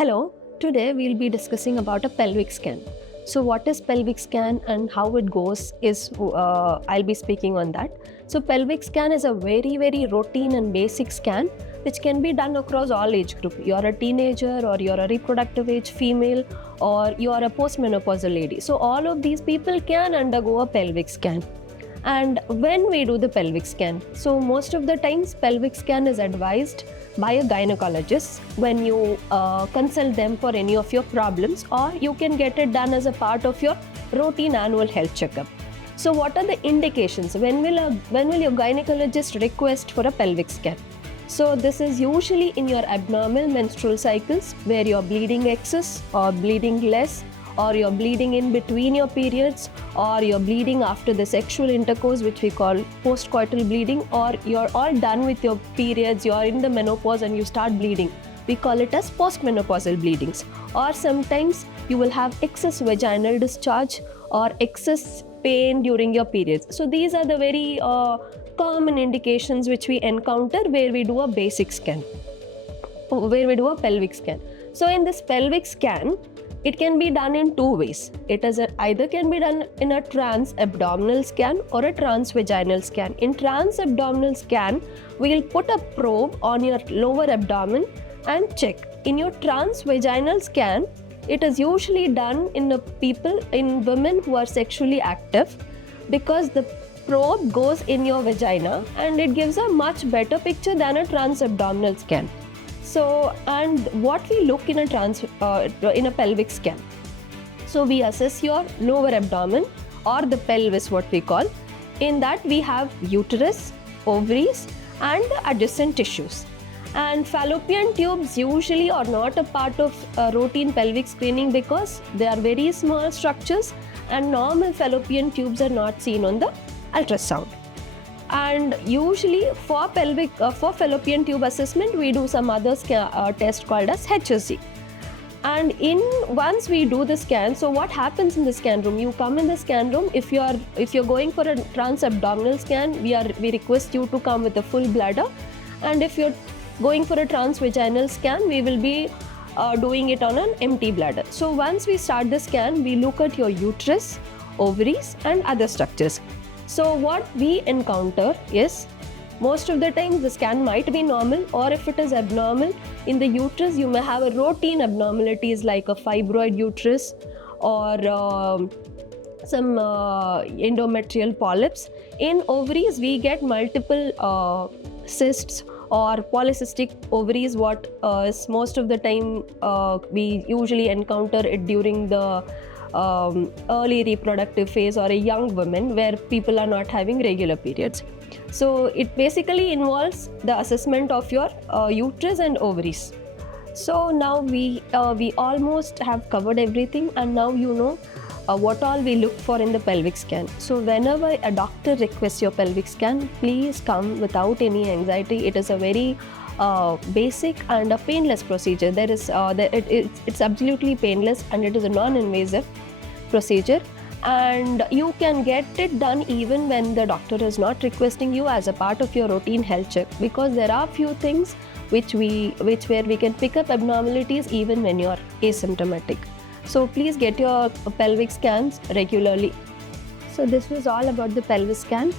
Hello, today we'll be discussing about a pelvic scan. So what is pelvic scan and how it goes is I'll be speaking on that. So pelvic scan is a very routine and basic scan which can be done across all age group. You're a teenager or you're a reproductive age female or you're a postmenopausal lady. So all of these people can undergo a pelvic scan. And when we do the pelvic scan, so most of the times pelvic scan is advised by a gynecologist when you consult them for any of your problems, or you can get it done as a part of your routine annual health checkup. So what are the indications? When will your gynecologist request for a pelvic scan? So this is usually in your abnormal menstrual cycles where you're bleeding excess or bleeding less, or you're bleeding in between your periods, or you're bleeding after the sexual intercourse, which we call postcoital bleeding, or you're all done with your periods, you're in the menopause and you start bleeding. We call it as postmenopausal bleedings. Or sometimes you will have excess vaginal discharge or excess pain during your periods. So these are the very common indications which we encounter where we do a basic scan, where we do a pelvic scan. So in this pelvic scan, it can be done in two ways. It is either can be done in a trans-abdominal scan or a trans-vaginal scan. In trans-abdominal scan, we will put a probe on your lower abdomen and check. In your trans-vaginal scan, it is usually done in women who are sexually active, because the probe goes in your vagina and it gives a much better picture than a trans-abdominal scan. So, and what we look in a pelvic scan. So we assess your lower abdomen or the pelvis, what we call. In that we have uterus, ovaries and the adjacent tissues. And fallopian tubes usually are not a part of routine pelvic screening because they are very small structures and normal fallopian tubes are not seen on the ultrasound. And usually for fallopian tube assessment, we do some other test called as HSG. And once we do the scan, so what happens in the scan room? You come in the scan room. If you're going for a trans-abdominal scan, we request you to come with a full bladder. And if you're going for a trans-vaginal scan, we will be doing it on an empty bladder. So once we start the scan, we look at your uterus, ovaries and other structures. So what we encounter is, most of the time the scan might be normal, or if it is abnormal, in the uterus you may have a routine abnormalities like a fibroid uterus or some endometrial polyps. In ovaries we get multiple cysts or polycystic ovaries, what is most of the time we usually encounter it during the early reproductive phase or a young woman where people are not having regular periods. So it basically involves the assessment of your uterus and ovaries. So now we almost have covered everything, and now you know what all we look for in the pelvic scan. So whenever a doctor requests your pelvic scan, please come without any anxiety. It is a very basic and a painless procedure. It's absolutely painless and it is a non-invasive procedure, and you can get it done even when the doctor is not requesting you as a part of your routine health check, because there are few things where we can pick up abnormalities even when you are asymptomatic. So please get your pelvic scans regularly. So this was all about the pelvic scan.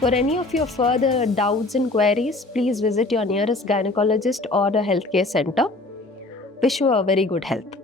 For any of your further doubts and queries, please visit your nearest gynecologist or a healthcare center. Wish you a very good health.